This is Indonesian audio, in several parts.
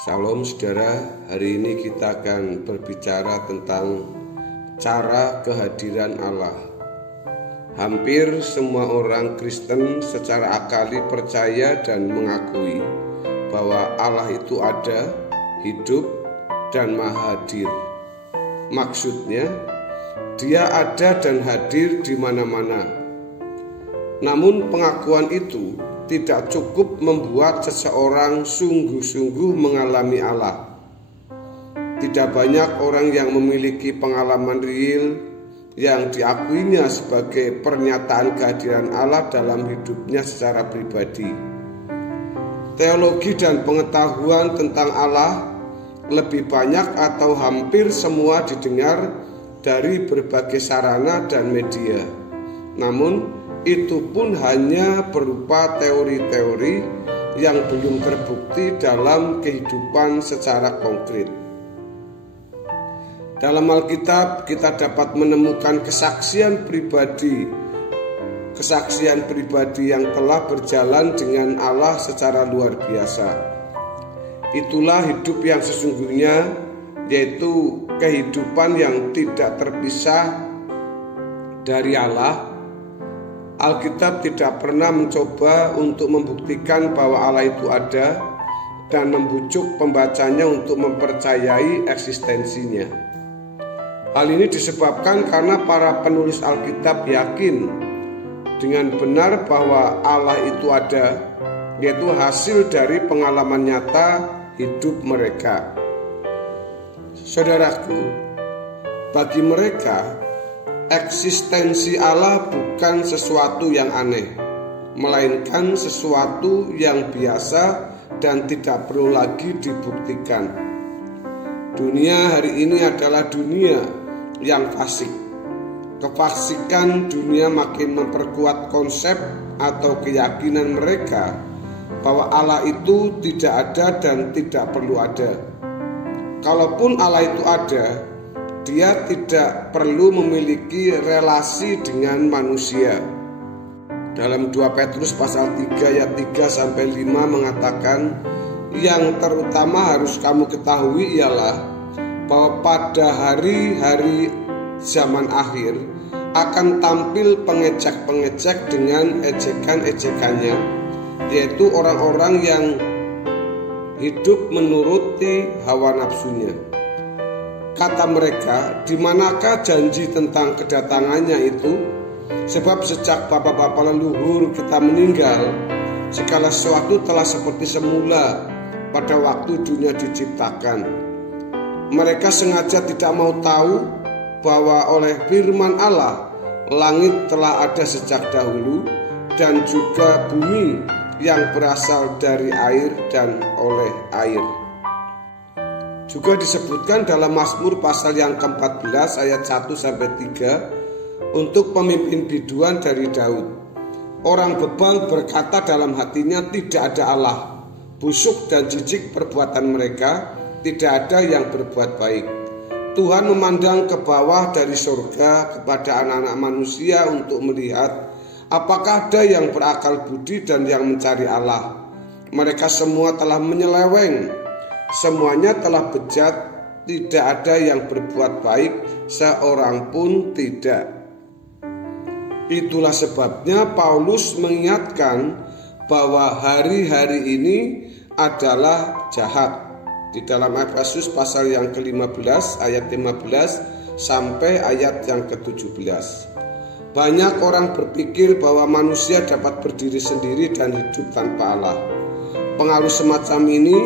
Shalom saudara, hari ini kita akan berbicara tentang cara kehadiran Allah. Hampir semua orang Kristen secara akali percaya dan mengakui bahwa Allah itu ada, hidup, dan maha hadir. Maksudnya, Dia ada dan hadir di mana-mana. Namun pengakuan itu tidak cukup membuat seseorang sungguh-sungguh mengalami Allah. Tidak banyak orang yang memiliki pengalaman real yang diakuinya sebagai pernyataan kehadiran Allah dalam hidupnya secara pribadi. Teologi dan pengetahuan tentang Allah lebih banyak atau hampir semua didengar dari berbagai sarana dan media. Namun, itu pun hanya berupa teori-teori yang belum terbukti dalam kehidupan secara konkret. Dalam Alkitab kita dapat menemukan kesaksian pribadi yang telah berjalan dengan Allah secara luar biasa. Itulah hidup yang sesungguhnya, yaitu kehidupan yang tidak terpisah dari Allah. Alkitab tidak pernah mencoba untuk membuktikan bahwa Allah itu ada dan membujuk pembacanya untuk mempercayai eksistensinya. Hal ini disebabkan karena para penulis Alkitab yakin dengan benar bahwa Allah itu ada, yaitu hasil dari pengalaman nyata hidup mereka. Saudaraku, bagi mereka eksistensi Allah bukan sesuatu yang aneh, melainkan sesuatu yang biasa dan tidak perlu lagi dibuktikan. Dunia hari ini adalah dunia yang fasik. Kefasikan dunia makin memperkuat konsep atau keyakinan mereka bahwa Allah itu tidak ada dan tidak perlu ada. Kalaupun Allah itu ada, Dia tidak perlu memiliki relasi dengan manusia. Dalam 2 Petrus pasal 3 ayat 3-5 mengatakan, yang terutama harus kamu ketahui ialah bahwa pada hari-hari zaman akhir akan tampil pengecek-pengecek dengan ejekan-ejekannya, yaitu orang-orang yang hidup menuruti hawa nafsunya. Kata mereka, di manakah janji tentang kedatangannya itu? Sebab sejak bapak-bapak leluhur kita meninggal, segala sesuatu telah seperti semula pada waktu dunia diciptakan. Mereka sengaja tidak mau tahu bahwa oleh firman Allah, langit telah ada sejak dahulu, dan juga bumi yang berasal dari air dan oleh air. Juga disebutkan dalam Mazmur pasal yang ke-14 ayat 1-3 untuk pemimpin biduan dari Daud. Orang bebal berkata dalam hatinya, tidak ada Allah. Busuk dan jijik perbuatan mereka, tidak ada yang berbuat baik. Tuhan memandang ke bawah dari surga kepada anak-anak manusia untuk melihat apakah ada yang berakal budi dan yang mencari Allah. Mereka semua telah menyeleweng, semuanya telah bejat, tidak ada yang berbuat baik, seorang pun tidak. Itulah sebabnya Paulus mengingatkan bahwa hari-hari ini adalah jahat. Di dalam Efesus pasal yang ke-15 ayat 15 sampai ayat yang ke-17. Banyak orang berpikir bahwa manusia dapat berdiri sendiri dan hidup tanpa Allah. Pengaruh semacam ini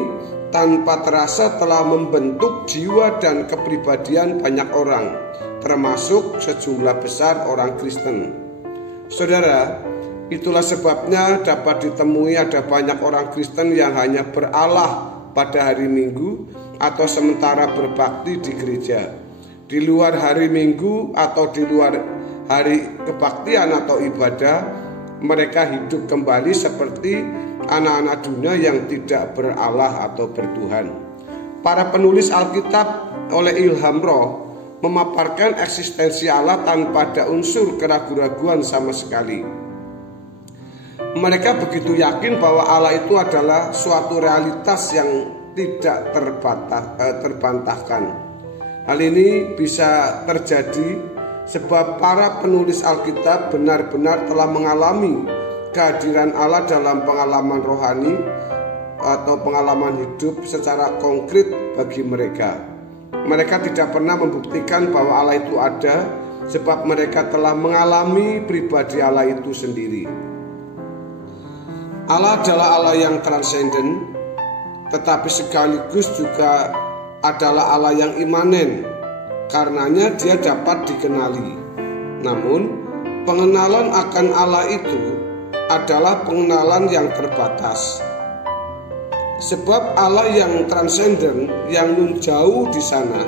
tanpa terasa telah membentuk jiwa dan kepribadian banyak orang, termasuk sejumlah besar orang Kristen. Saudara, itulah sebabnya dapat ditemui ada banyak orang Kristen yang hanya beralah pada hari Minggu atau sementara berbakti di gereja. Di luar hari Minggu atau di luar hari kebaktian atau ibadah, mereka hidup kembali seperti anak-anak dunia yang tidak beralah atau bertuhan. Para penulis Alkitab oleh ilham roh memaparkan eksistensi Allah tanpa ada unsur keraguan-raguan sama sekali. Mereka begitu yakin bahwa Allah itu adalah suatu realitas yang tidak terbantahkan. Hal ini bisa terjadi sebab para penulis Alkitab benar-benar telah mengalami kehadiran Allah dalam pengalaman rohani atau pengalaman hidup secara konkret bagi mereka. Mereka tidak pernah membuktikan bahwa Allah itu ada, sebab mereka telah mengalami pribadi Allah itu sendiri. Allah adalah Allah yang transenden, tetapi sekaligus juga adalah Allah yang imanen. Karenanya dia dapat dikenali. Namun, pengenalan akan Allah itu adalah pengenalan yang terbatas. Sebab Allah yang transenden, yang nun jauh di sana,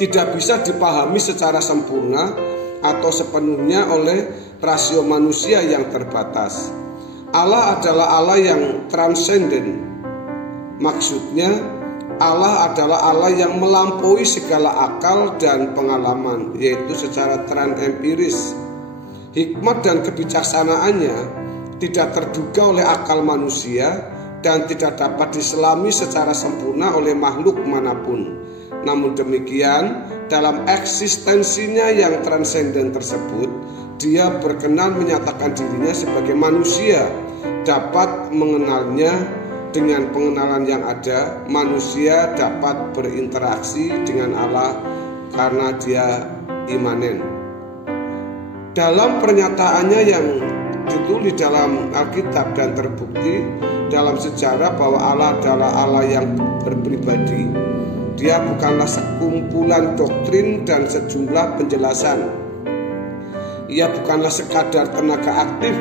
tidak bisa dipahami secara sempurna atau sepenuhnya oleh rasio manusia yang terbatas. Allah adalah Allah yang transenden. Maksudnya, Allah adalah Allah yang melampaui segala akal dan pengalaman, yaitu secara empiris. Hikmat dan kebijaksanaannya tidak terduga oleh akal manusia dan tidak dapat diselami secara sempurna oleh makhluk manapun. Namun demikian, dalam eksistensinya yang transenden tersebut, dia berkenan menyatakan dirinya sebagai manusia, dapat mengenalnya. Dengan pengenalan yang ada, manusia dapat berinteraksi dengan Allah karena dia imanen. Dalam pernyataannya yang ditulis dalam Alkitab dan terbukti dalam sejarah bahwa Allah adalah Allah yang berpribadi. Dia bukanlah sekumpulan doktrin dan sejumlah penjelasan. Ia bukanlah sekadar tenaga aktif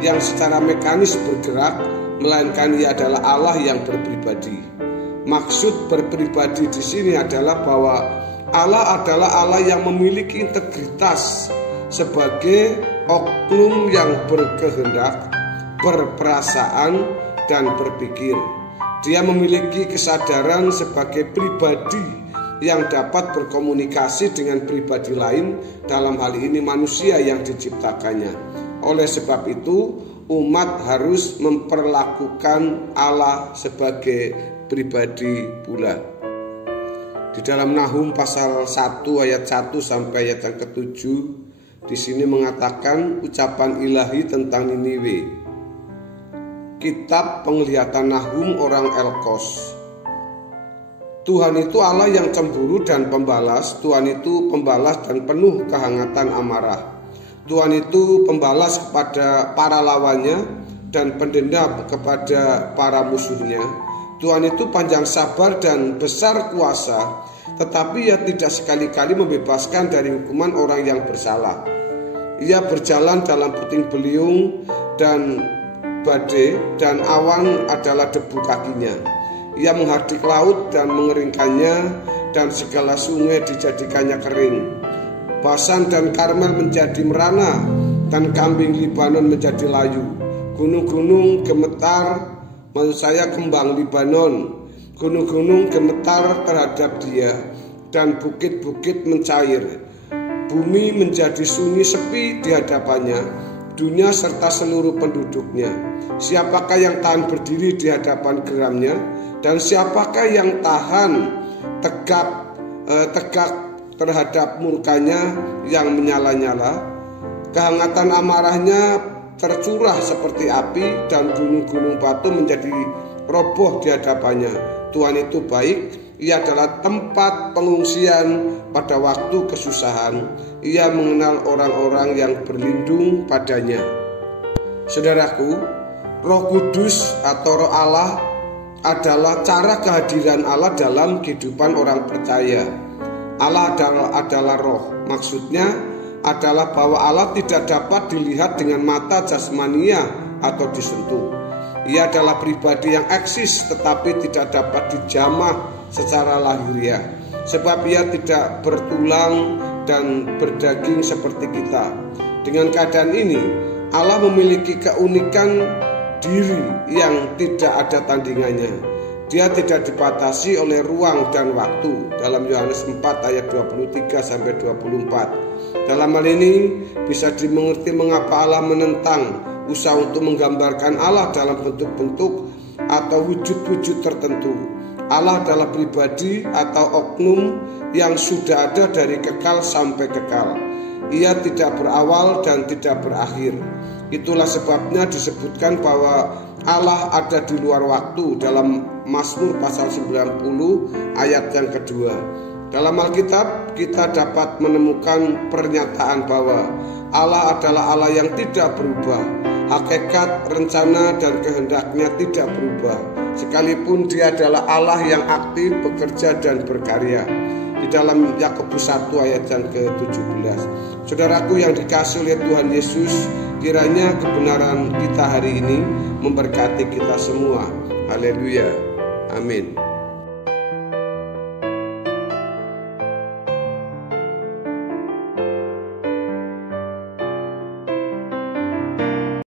yang secara mekanis bergerak, melainkan ia adalah Allah yang berpribadi. Maksud berpribadi di sini adalah bahwa Allah adalah Allah yang memiliki integritas sebagai oknum yang berkehendak, berperasaan, dan berpikir. Dia memiliki kesadaran sebagai pribadi yang dapat berkomunikasi dengan pribadi lain, dalam hal ini manusia yang diciptakannya. Oleh sebab itu, umat harus memperlakukan Allah sebagai pribadi pula. Di dalam Nahum pasal 1 ayat 1 sampai ayat yang ke-7, di sini mengatakan ucapan ilahi tentang Niniwe. Kitab Penglihatan Nahum orang Elkos. Tuhan itu Allah yang cemburu dan pembalas. Tuhan itu pembalas dan penuh kehangatan amarah. Tuhan itu pembalas kepada para lawannya dan pendendam kepada para musuhnya. Tuhan itu panjang sabar dan besar kuasa, tetapi ia tidak sekali-kali membebaskan dari hukuman orang yang bersalah. Ia berjalan dalam puting beliung dan badai, dan awan adalah debu kakinya. Ia menghardik laut dan mengeringkannya, dan segala sungai dijadikannya kering. Basan dan Karmel menjadi merana, dan kambing Libanon menjadi layu. Gunung-gunung gemetar, maksud saya kembang Libanon. Gunung-gunung gemetar terhadap dia, dan bukit-bukit mencair. Bumi menjadi sunyi sepi di hadapannya, dunia serta seluruh penduduknya. Siapakah yang tahan berdiri di hadapan geramnya, dan siapakah yang tahan tegak terhadap murkanya yang menyala-nyala? Kehangatan amarahnya tercurah seperti api, dan gunung-gunung batu menjadi roboh di hadapannya. Tuhan itu baik, ia adalah tempat pengungsian pada waktu kesusahan. Ia mengenal orang-orang yang berlindung padanya. Saudaraku, Roh Kudus atau Roh Allah adalah cara kehadiran Allah dalam kehidupan orang percaya. Allah adalah roh. Maksudnya adalah bahwa Allah tidak dapat dilihat dengan mata jasmania atau disentuh. Ia adalah pribadi yang eksis tetapi tidak dapat dijamah secara lahiriah, sebab ia tidak bertulang dan berdaging seperti kita. Dengan keadaan ini, Allah memiliki keunikan diri yang tidak ada tandingannya. Dia tidak dibatasi oleh ruang dan waktu dalam Yohanes 4 ayat 23 sampai 24. Dalam hal ini bisa dimengerti mengapa Allah menentang usaha untuk menggambarkan Allah dalam bentuk-bentuk atau wujud-wujud tertentu. Allah adalah pribadi atau oknum yang sudah ada dari kekal sampai kekal. Ia tidak berawal dan tidak berakhir. Itulah sebabnya disebutkan bahwa Allah ada di luar waktu dalam Mazmur pasal 90 ayat yang kedua. Dalam Alkitab kita dapat menemukan pernyataan bahwa Allah adalah Allah yang tidak berubah. Hakikat, rencana, dan kehendaknya tidak berubah. Sekalipun dia adalah Allah yang aktif, bekerja, dan berkarya. Di dalam Yakobus 1 ayat yang ke-17. Saudaraku yang dikasihi oleh Tuhan Yesus, kiranya kebenaran kita hari ini memberkati kita semua. Haleluya. Amin.